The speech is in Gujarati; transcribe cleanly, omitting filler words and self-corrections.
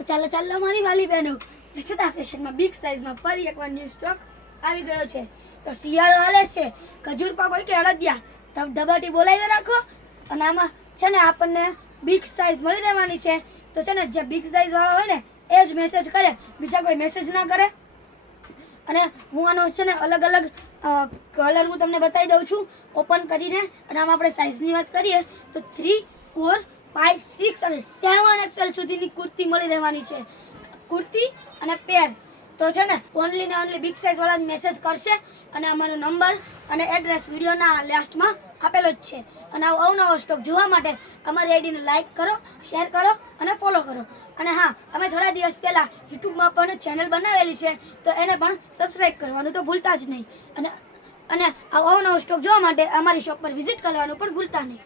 તો ચાલો મારી વાલી બહેનો, યશોદા ફેશનમાં બિગ સાઇઝમાં ફરી એકવાર ન્યૂ સ્ટોક આવી ગયો છે. તો શિયાળો હાલે છે, ખજૂર પાક હોય કે અડદિયા, ધબાટી બોલાવી રાખો. અને આમાં છે ને આપણને બિગ સાઇઝ મળી રહેવાની છે. તો છે ને જે બિગ સાઇઝ વાળો હોય ને એ જ મેસેજ કરે, બીજા કોઈ મેસેજ ના કરે. અને હું આનો છે ને અલગ અલગ કલર હું તમને બતાવી દઉં છું ઓપન કરીને. અને આમાં આપણે સાઇઝની વાત કરીએ તો 3, 4, 5, 6 અને 7 XL સુધીની કુર્તી મળી રહેવાની છે. કુર્તી અને પેર તો છે ને ઓનલી ને ઓનલી બિગ સાઇઝ વાળા મેસેજ કરશે. અને અમારો નંબર અને એડ્રેસ વિડીયોના લાસ્ટમાં આપેલો જ છે. અને આવો અવનવો સ્ટોક જોવા માટે અમારી આઈડીને લાઇક કરો, શેર કરો અને ફોલો કરો. અને હા, અમે થોડા દિવસ પહેલાં યુટ્યુબમાં પણ ચેનલ બનાવેલી છે, તો એને પણ સબસ્ક્રાઈબ કરવાનું તો ભૂલતા જ નહીં. અને આવો અવનવો સ્ટોક જોવા માટે અમારી શોપ પર વિઝિટ કરવાનું પણ ભૂલતા નહીં.